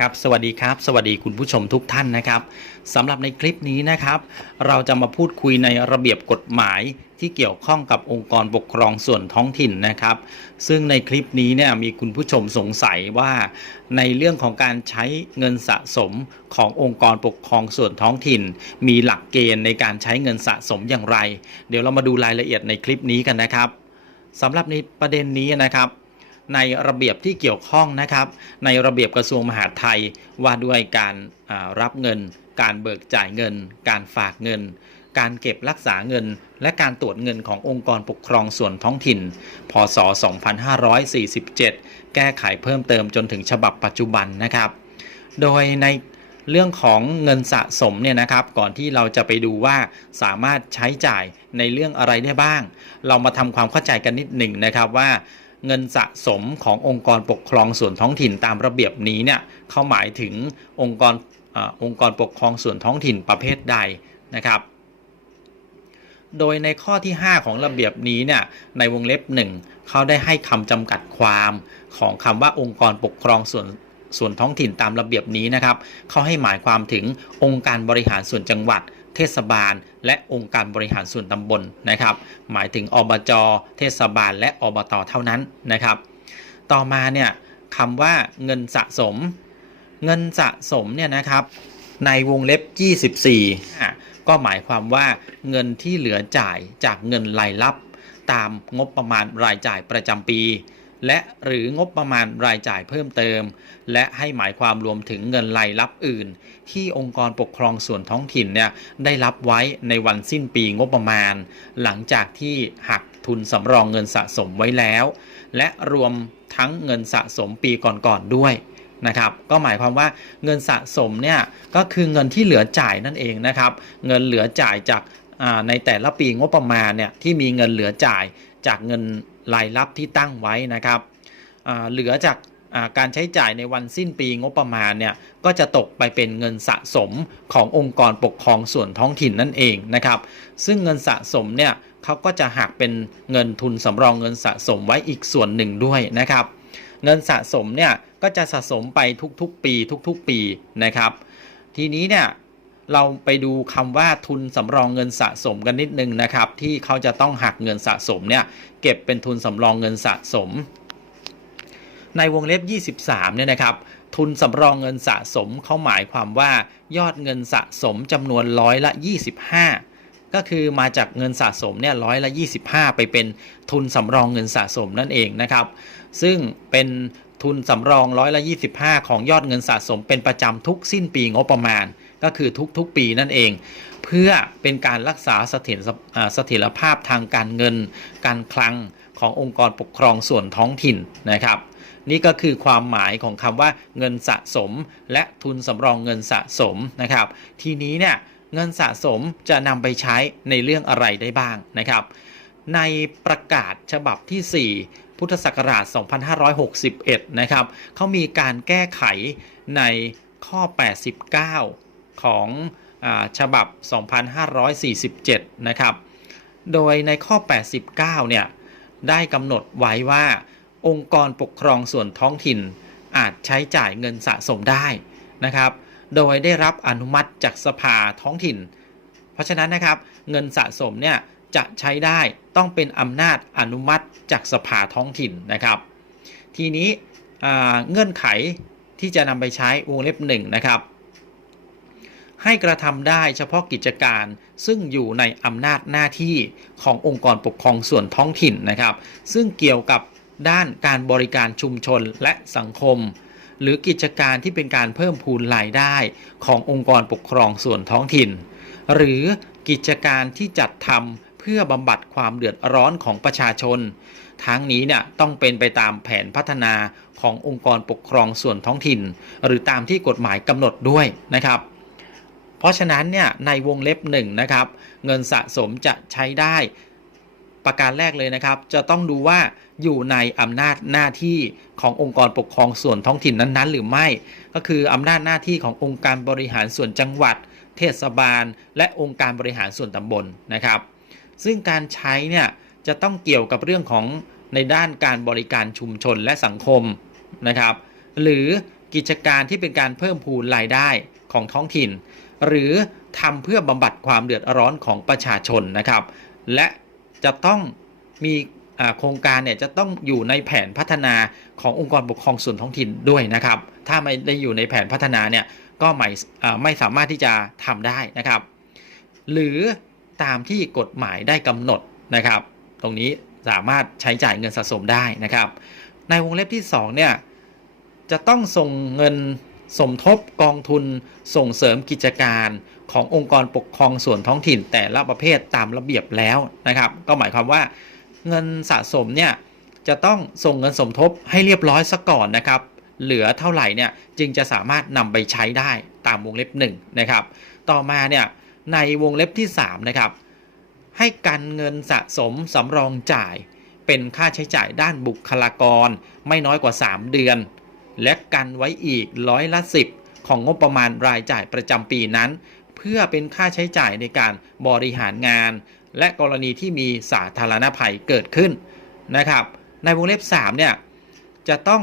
ครับสวัสดีครับสวัสดีคุณผู้ชมทุกท่านนะครับสำหรับในคลิปนี้นะครับ เราจะมาพูดคุยในระเบียบกฎหมายที่เกี่ยวข้องกับองค์กรปกครองส่วนท้องถิ่นนะครับ ซึ่งในคลิปนี้เนี่ยมีคุณผู้ชมสงสัยว่า ในเรื่องของการใช้เงินสะสมขององค์กรปกครองส่วนท้องถิ่น มีหลักเกณฑ์ในการใช้เงินสะสมอย่างไร เดี๋ยวเรามาดูรายละเอียดในคลิปนี้กันนะครับสำหรับในประเด็นนี้นะครับ ในระเบียบที่เกี่ยวข้องนะครับ ในระเบียบกระทรวงมหาดไทยว่าด้วยการรับเงิน การเบิกจ่ายเงิน การฝากเงิน การเก็บรักษาเงิน และการตรวจเงินขององค์กรปกครองส่วนท้องถิ่น พศ 2547 แก้ไขเพิ่มเติมจนถึงฉบับปัจจุบันนะครับ โดยในเรื่องของเงินสะสมเนี่ยนะครับ ก่อนที่เราจะไปดูว่าสามารถใช้จ่ายในเรื่องอะไรได้บ้าง เรามาทำความเข้าใจกันนิดหนึ่งนะครับว่า เงินสะสมขององค์กรปกครองส่วนท้องถิ่นตามระเบียบนี้เนี่ยเขาหมายถึงองค์กรอองค์กรปกครองส่วนท้องถิ่นประเภทใดนะครับ โดยในข้อที่ 5 ของระเบียบนี้เนี่ยในวงเล็บหนึ่งเขาได้ให้คำจำกัดความของคำว่าองค์กรปกครองส่วนส่วนท้องถิ่นตามระเบียบนี้นะครับเขาให้หมายความถึงองค์การบริหารส่วนจังหวัด เทศบาล และองค์การบริหารส่วนตำบลนะครับ หมายถึงอบจ เทศบาล และอบตเท่านั้นนะครับ ต่อมาเนี่ยคำว่าเงินสะสม เงินสะสมเนี่ยนะครับ ในวงเล็บ 24อ่ก็หมายความว่าเงินที่เหลือจ่ายจากเงินรายรับ ตามงบประมาณรายจ่ายประจำปี และหรืองบประมาณรายจ่ายเพิ่มเติม และให้หมายความรวมถึงเงินรายรับอื่น ที่องค์กรปกครองส่วนท้องถิ่นเนี่ยได้รับไว้ในวันสิ้นปีงบประมาณ หลังจากที่หักทุนสำรองเงินสะสมไว้แล้ว และรวมทั้งเงินสะสมปีก่อนๆด้วยนะครับก็หมายความว่าเงินสะสมเนี่ยก็คือเงินที่เหลือจ่ายนั่นเองนะครับ เงินเหลือจ่ายจากในแต่ละปีงบประมาณเนี่ยที่มีเงินเหลือจ่ายจากเงิน รายรับที่ตั้งไว้นะครับเหลือจากการใช้จ่ายในวันสิ้นปีงบประมาณเนี่ยก็จะตกไปเป็นเงินสะสมขององค์กรปกครองส่วนท้องถิ่นนั่นเองนะครับ ซึ่งเงินสะสมเนี่ยเขาก็จะหักเป็นเงินทุนสำรองเงินสะสมไว้อีกส่วนหนึ่งด้วยนะครับ เงินสะสมเนี่ยก็จะสะสมไปทุกๆปีทุกๆปีนะครับ ทีนี้เนี่ย เราไปดูคำว่าทุนสำรองเงินสะสมกันนิดนึงนะครับ ที่เขาจะต้องหักเงินสะสมเนี่ยเก็บเป็นทุนสำรองเงินสะสม ในวงเล็บ 23เนี่ยนะครับทุนสำรองเงินสะสมเขาหมายความว่ายอดเงินสะสมจำนวนร้อยละ 25 ก็คือมาจากเงินสะสมเนี่ยร้อยละ 25 ไปเป็นทุนสำรองเงินสะสมนั่นเองนะครับ ซึ่งเป็นทุนสำรองร้อยละ 25 ของยอดเงินสะสมเป็นประจำทุกสิ้นปีงบประมาณ ก็คือทุกๆปีนั่นเอง เพื่อเป็นการรักษาเสถียรเสถียรภาพทางการเงิน การคลังขององค์กรปกครองส่วนท้องถิ่นนะครับนี่ก็คือความหมายของคำว่าเงินสะสม และทุนสำรองเงินสะสมนะครับ ทีนี้เนี่ยเงินสะสมจะนำไปใช้ในเรื่องอะไรได้บ้างนะครับ ในประกาศฉบับที่ 4 พุทธศักราช 2561 นะครับเขามีการแก้ไขในข้อ 89 ของอฉบับ 2547 นะครับ โดยในข้อ 89 เนี่ย ได้กำหนดไว้ว่าองค์กรปกครองส่วนท้องถิ่นอาจใช้จ่ายเงินสะสมได้นะครับ โดยได้รับอนุมัติจากสภาท้องถิ่น เพราะฉะนั้นนะครับเงินสะสมเนี่ยจะใช้ได้ต้องเป็นอำนาจอนุมัติจากสภาท้องถิ่นนะครับ ทีนี้เงื่อนไขที่จะนำไปใช้วงเล็บหนึ่งนะครับ ให้กระทำได้เฉพาะกิจการ ซึ่งอยู่ในอำนาจหน้าที่ขององค์กรปกครองส่วนท้องถิ่นนะครับ ซึ่งเกี่ยวกับด้านการบริการชุมชนและสังคม หรือกิจการที่เป็นการเพิ่มพูนรายได้ขององค์กรปกครองส่วนท้องถิ่น หรือกิจการที่จัดทำเพื่อบำบัดความเดือดร้อนของประชาชน ทั้งนี้เนี่ยต้องเป็นไปตามแผนพัฒนาขององค์กรปกครองส่วนท้องถิ่น หรือตามที่กฎหมายกำหนดด้วยนะครับ เพราะฉะนั้นเนี่ยในวงเล็บหนึ่งนะครับเงินสะสมจะใช้ได้ประการแรกเลยนะครับ จะต้องดูว่าอยู่ในอำนาจหน้าที่ขององค์กรปกครองส่วนท้องถิ่นนั้นๆ หรือไม่ ก็คืออำนาจหน้าที่ขององค์การบริหารส่วนจังหวัด เทศบาล และองค์การบริหารส่วนตำบลนะครับ ซึ่งการใช้เนี่ยจะต้องเกี่ยวกับเรื่องของในด้านการบริการชุมชนและสังคมนะครับ หรือกิจการที่เป็นการเพิ่มพูนรายได้ของท้องถิ่น หรือทำเพื่อบำบัดความเดือดร้อนของประชาชนนะครับ และจะต้องมีโครงการเนี่ยจะต้องอยู่ในแผนพัฒนาขององค์กรปกครองส่วนท้องถิ่นด้วยนะครับ ถ้าไม่ได้อยู่ในแผนพัฒนาเนี่ยก็ไม่ไม่สามารถที่จะทำได้นะครับ หรือตามที่กฎหมายได้กำหนดนะครับ ตรงนี้สามารถใช้จ่ายเงินสะสมได้นะครับ ในวงเล็บที่2เนี่ยจะต้องส่งเงิน สมทบกองทุนส่งเสริมกิจการขององค์กรปกครองส่วนท้องถิ่นแต่ละประเภทตามระเบียบแล้วนะครับ ก็หมายความว่าเงินสะสมเนี่ยจะต้องส่งเงินสมทบให้เรียบร้อยซะก่อนนะครับ เหลือเท่าไหร่เนี่ยจึงจะสามารถนำไปใช้ได้ตามวงเล็บ1นะครับ ต่อมาเนี่ยในวงเล็บที่3นะครับให้กันเงินสะสมสำรองจ่าย เป็นค่าใช้จ่ายด้านบุคลากร ไม่น้อยกว่า 3 เดือน และกันไว้อีกร้อยละ 10 ของงบประมาณรายจ่ายประจำปีนั้น เพื่อเป็นค่าใช้จ่ายในการบริหารงาน และกรณีที่มีสาธารณภัยเกิดขึ้นนะครับ ในวงเล็บ3เนี่ยจะต้อง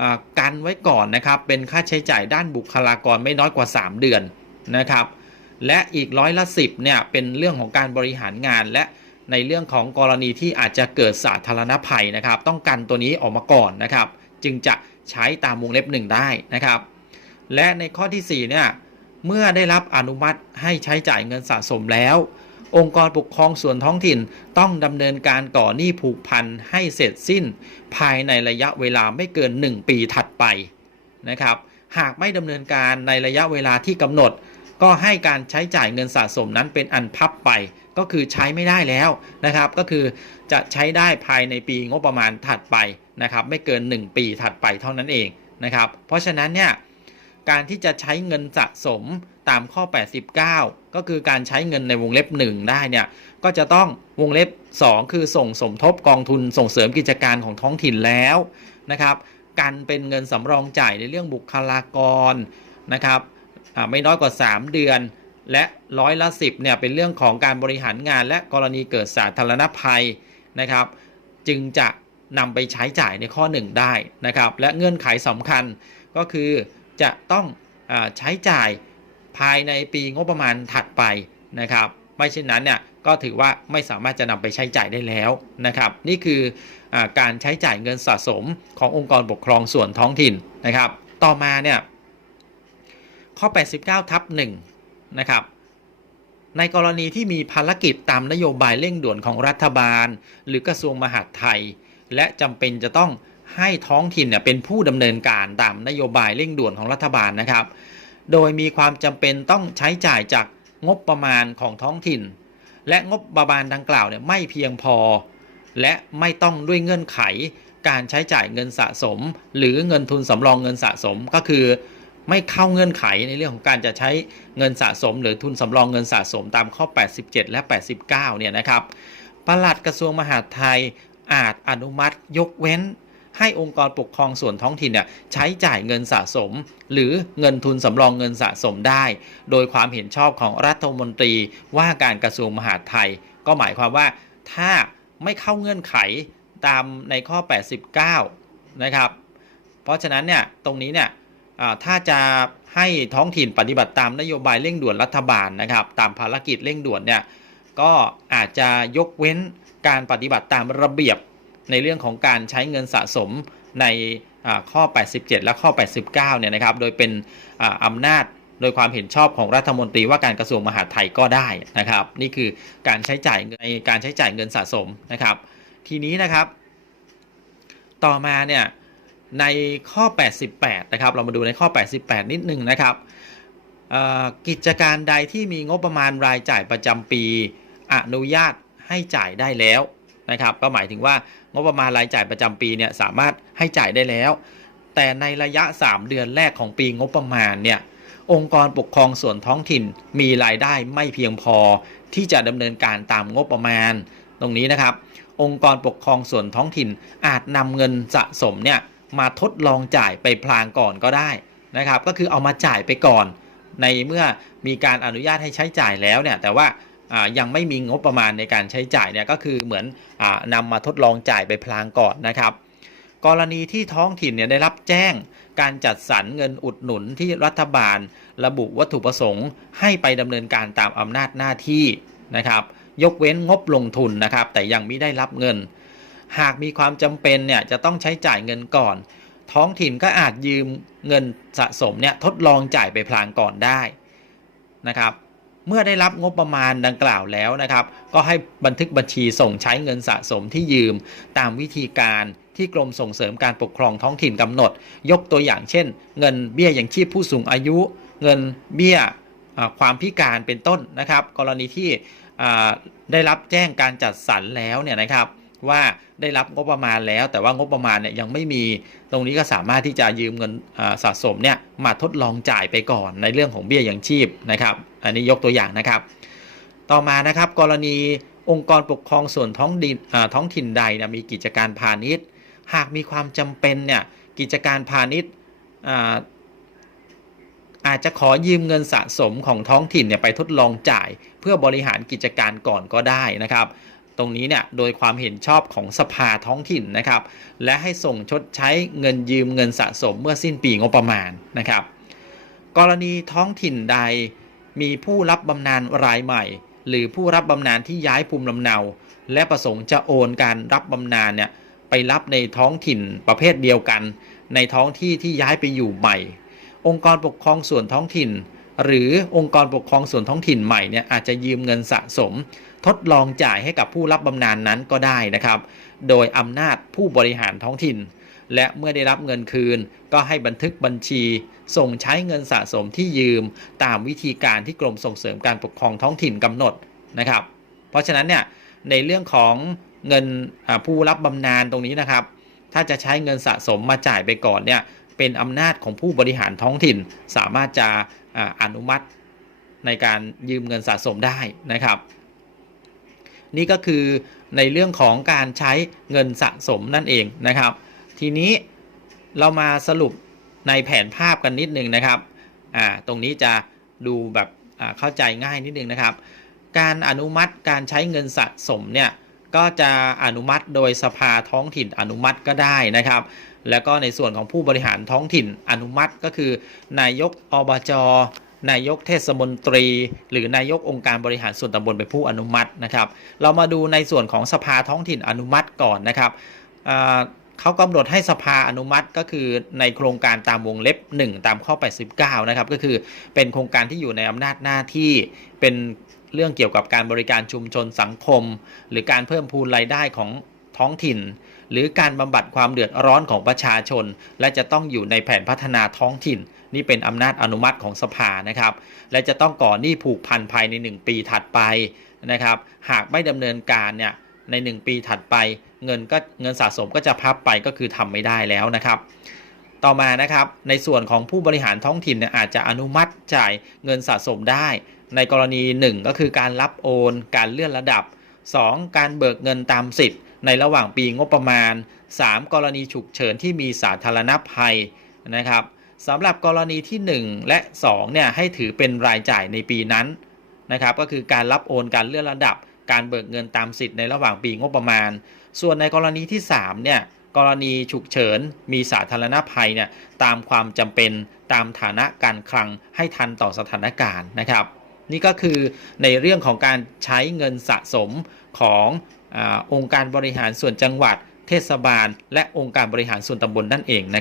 อกันไว้ก่อนนะครับ เป็นค่าใช้จ่ายด้านบุคลากรไม่น้อยกว่า 3 เดือนนะครับ และอีกร้อยละ 10เนี่ยเป็นเรื่องของการบริหารงานและในเรื่องของกรณีที่อาจจะเกิดสาธารณภัยนะครับ ต้องกันตัวนี้ออกมาก่อนนะครับ จึงจะใช้ตามวงเล็บ 1 ได้นะครับ และในข้อที่ 4 เนี่ย เมื่อได้รับอนุมัติให้ใช้จ่ายเงินสะสมแล้ว องค์กรปกครองส่วนท้องถิ่นต้องดำเนินการก่อหนี้ผูกพันให้เสร็จสิ้น ภายในระยะเวลาไม่เกิน 1 ปีถัดไปนะครับ หากไม่ดำเนินการในระยะเวลาที่กำหนด ก็ให้การใช้จ่ายเงินสะสมนั้นเป็นอันพับไปก็คือใช้ไม่ได้แล้วนะครับ ก็คือจะใช้ได้ภายในปีงบประมาณถัดไป นะครับไม่เกิน 1 ปีถัดไปเท่านั้นเองนะครับเพราะฉะนั้นเนี่ยการที่จะใช้เงินสะสมตามข้อ 89 ก็คือการใช้เงินในวงเล็บ 1 ได้เนี่ยก็จะต้องวงเล็บ 2 คือส่งสมทบกองทุนส่งเสริมกิจการของท้องถิ่นแล้วนะครับกันเป็นเงินสำรองจ่ายในเรื่องบุคลากรนะครับไม่น้อยกว่า 3 เดือน และร้อยละ 10เนี่ยเป็นเรื่องของการบริหารงานและกรณีเกิดสาธารณภัยนะครับ จึงจะ นำไปใช้จ่ายในข้อ 1 ได้นะครับ และเงื่อนไขสำคัญก็คือจะต้องอใช้จ่ายภายในปีงบประมาณถัดไปนะครับ ไม่เช่นนั้นเนี่ยก็ถือว่าไม่สามารถจะนำไปใช้จ่ายได้แล้วนะครับ นี่คืออการใช้จ่ายเงินสะสมขององค์กรปกครองส่วนท้องถิ่นนะครับ ต่อมาเนี่ยข้อ 89ทับ1นะครับในกรณีที่มีภารกิจตามนโยบายเร่งด่วนของรัฐบาล หรือกระทรวงมหาดไทย และจำเป็นจะต้องให้ท้องถิ่นเนี่ยเป็นผู้ดำเนินการตามนโยบายเร่งด่วนของรัฐบาลนะครับ โดยมีความจำเป็นต้องใช้จ่ายจากงบประมาณของท้องถิ่น และงบประมาณดังกล่าวเนี่ยไม่เพียงพอ และไม่ต้องด้วยเงื่อนไขการใช้จ่ายเงินสะสม หรือเงินทุนสำรองเงินสะสมก็คือ ไม่เข้าเงื่อนไขในเรื่องของการจะใช้เงินสะสม หรือทุนสำรองเงินสะสมตามข้อ 87 และ 89 เนี่ยนะครับปลัดกระทรวงมหาดไทย อาจอนุมัติยกเว้น ให้องค์กรปกครองส่วนท้องถิ่นเนี่ยใช้จ่ายเงินสะสม หรือเงินทุนสำรองเงินสะสมได้ โดยความเห็นชอบของรัฐมนตรีว่าการกระทรวงมหาดไทย ก็หมายความว่าถ้าไม่เข้าเงื่อนไขตามในข้อ 89 นะครับ เพราะฉะนั้นเนี่ยตรงนี้เนี่ยถ้าจะให้ท้องถิ่นปฏิบัติตามนโยบายเร่งด่วนรัฐบาลนะครับ ตามภารกิจเร่งด่วนเนี่ย ก็อาจจะยกเว้นการปฏิบัติตามระเบียบในเรื่องของการใช้เงินสะสมในข้อ 87 และข้อ 89 เนี่ยนะครับ โดยเป็นอำนาจโดยความเห็นชอบของรัฐมนตรีว่าการกระทรวงมหาดไทยก็ได้นะครับ นี่คือการใช้จ่ายในการใช้จ่ายเงินสะสมนะครับ ทีนี้นะครับ ต่อมาเนี่ยในข้อ 88 นะครับ เรามาดูในข้อ 88 นิดหนึ่งนะครับกิจการใดที่มีงบประมาณรายจ่ายประจำปี อนุญาตให้จ่ายได้แล้วนะครับ ก็หมายถึงว่างบประมาณรายจ่ายประจำปีเนี่ยสามารถให้จ่ายได้แล้ว แต่ในระยะ 3 เดือนแรกของปีงบประมาณเนี่ยองค์กรปกครองส่วนท้องถิ่นมีรายได้ไม่เพียงพอที่จะดำเนินการตามงบประมาณ ตรงนี้นะครับ องค์กรปกครองส่วนท้องถิ่นอาจนำเงินสะสมเนี่ยมาทดลองจ่ายไปพลางก่อนก็ได้นะครับ ก็คือเอามาจ่ายไปก่อน ในเมื่อมีการอนุญาตให้ใช้จ่ายแล้วเนี่ยแต่ว่า ยังไม่มีงบประมาณในการใช้จ่ายเนี่ยก็คือเหมือนอนำมาทดลองจ่ายไปพลางก่อนนะครับ กรณีที่ท้องถิ่นเนี่ยได้รับแจ้งการจัดสรรเงินอุดหนุนที่รัฐบาล ระบุวัตถุประสงค์ ให้ไปดำเนินการตามอำนาจหน้าที่นะครับ ยกเว้นงบลงทุนนะครับ แต่ยังไม่ได้รับเงิน หากมีความจำเป็นเนี่ยจะต้องใช้จ่ายเงินก่อน ท้องถิ่นก็อาจยืมเงินสะสมเนี่ยทดลองจ่ายไปพลางก่อนได้นะครับ เมื่อได้รับงบประมาณดังกล่าวแล้วนะครับ ก็ให้บันทึกบัญชีส่งใช้เงินสะสมที่ยืม ตามวิธีการที่กรมส่งเสริมการปกครองท้องถิ่นกำหนด ยกตัวอย่างเช่น เงินเบี้ยยังชีพผู้สูงอายุ เงินเบี้ยความพิการเป็นต้นนะครับ กรณีที่ได้รับแจ้งการจัดสรรแล้วเนี่ยนะครับ ว่าได้รับงบประมาณแล้ว แต่ว่างบประมาณเนี่ยยังไม่มีตรงนี้ก็สามารถที่จะยืมเงินสะสมเนี่ยมาทดลองจ่ายไปก่อนในเรื่องของเบี้ยยังชีพนะครับ อันนี้ยกตัวอย่างนะครับ ต่อมานะครับกรณีองค์กรปกครองส่วนท้องดินท้องถิ่นใดนะมีกิจการพาณิชย์ หากมีความจำเป็นเนี่ยกิจการพาณิชย์อาจจะขอยืมเงินสะสมของท้องถิ่นเนี่ยไปทดลองจ่าย เพื่อบริหารกิจการก่อนก็ได้นะครับ ตรงนี้เนี่ยโดยความเห็นชอบของสภาท้องถิ่นนะครับ และให้ส่งชดใช้เงินยืมเงินสะสมเมื่อสิ้นปีงบประมาณนะครับ กรณีท้องถิ่นใดมีผู้รับบำนาญรายใหม่ หรือผู้รับบำนาญที่ย้ายภูมิลำเนา และประสงค์จะโอนการรับบำนาญเนี่ยไปรับในท้องถิ่นประเภทเดียวกัน ในท้องที่ที่ย้ายไปอยู่ใหม่ องค์กรปกครองส่วนท้องถิ่น หรือองค์กรปกครองส่วนท้องถิ่นใหม่เนี่ยอาจจะยืมเงินสะสม ทดลองจ่ายให้กับผู้รับบำนาญนั้นก็ได้นะครับ โดยอำนาจผู้บริหารท้องถิ่น และเมื่อได้รับเงินคืน ก็ให้บันทึกบัญชี ส่งใช้เงินสะสมที่ยืม ตามวิธีการที่กรมส่งเสริมการปกครองท้องถิ่นกำหนดนะครับ เพราะฉะนั้นเนี่ยในเรื่องของเงินผู้รับบำนาญตรงนี้นะครับ ถ้าจะใช้เงินสะสมมาจ่ายไปก่อนเนี่ยเป็นอำนาจของผู้บริหารท้องถิ่นสามารถจะ อ่าอนุมัติในการยืมเงินสะสมได้นะครับ นี่ก็คือในเรื่องของการใช้เงินสะสมนั่นเองนะครับ ทีนี้เรามาสรุปในแผนภาพกันนิดนึงนะครับอ่าตรงนี้จะดูแบบอ่าเข้าใจง่ายนิดนึงนะครับ การอนุมัติการใช้เงินสะสมเนี่ยก็จะอนุมัติโดยสภาท้องถิ่นอนุมัติก็ได้นะครับ แล้วก็ในส่วนของผู้บริหารท้องถิ่นอนุมัติก็คือ นายกอบจนายกเทศมนตรี หรือนายกองค์การบริหารส่วนตำบลเป็นผู้อนุมัตินะครับ เรามาดูในส่วนของสภาท้องถิ่นอนุมัติก่อนนะครับเขากำหนดให้สภาอนุมัติก็คือในโครงการตามวงเล็บ 1 ตามข้อ 89 นะครับ ก็คือเป็นโครงการที่อยู่ในอำนาจหน้าที่เป็นเรื่องเกี่ยวกับการบริการชุมชนสังคม หรือการเพิ่มพูนรายได้ของท้องถิ่น หรือการบำบัดความเดือดร้อนของประชาชน และจะต้องอยู่ในแผนพัฒนาท้องถิ่น นี่เป็นอำนาจอนุมัติของสภานะครับ และจะต้องก่อหนี้ผูกพันภายใน 1 ปีถัดไปนะครับ หากไม่ดำเนินการเนี่ยใน 1 ปีถัดไป เงินก็เงินสะสมก็จะพับไปก็คือทำไม่ได้แล้วนะครับต่อมานะครับในส่วนของผู้บริหารท้องถิ่นเนี่ยอาจจะอนุมัติจ่ายเงินสะสมได้ ในกรณี 1 ก็คือการรับโอน การเลื่อนระดับ 2. การเบิกเงินตามสิทธิ์ ในระหว่างปีงบประมาณ 3. กรณีฉุกเฉินที่มีสาธารณภัยนะครับสำหรับกรณีที่ 1 และ 2 เนี่ยให้ถือเป็นรายจ่ายในปีนั้นนะครับก็คือการรับโอนการเลื่อนระดับ การเบิกเงินตามสิทธิ์ในระหว่างปีงบประมาณ ส่วนในกรณีที่ 3 เนี่ยกรณีฉุกเฉินมีสาธารณภัยเนี่ยตามความจำเป็นตามฐานะการคลังให้ทันต่อสถานการณ์นะครับ นี่ก็คือในเรื่องของการใช้เงินสะสมของ องค์การบริหารส่วนจังหวัด เทศบาล และองค์การบริหารส่วนตำบลนั่นเองนะ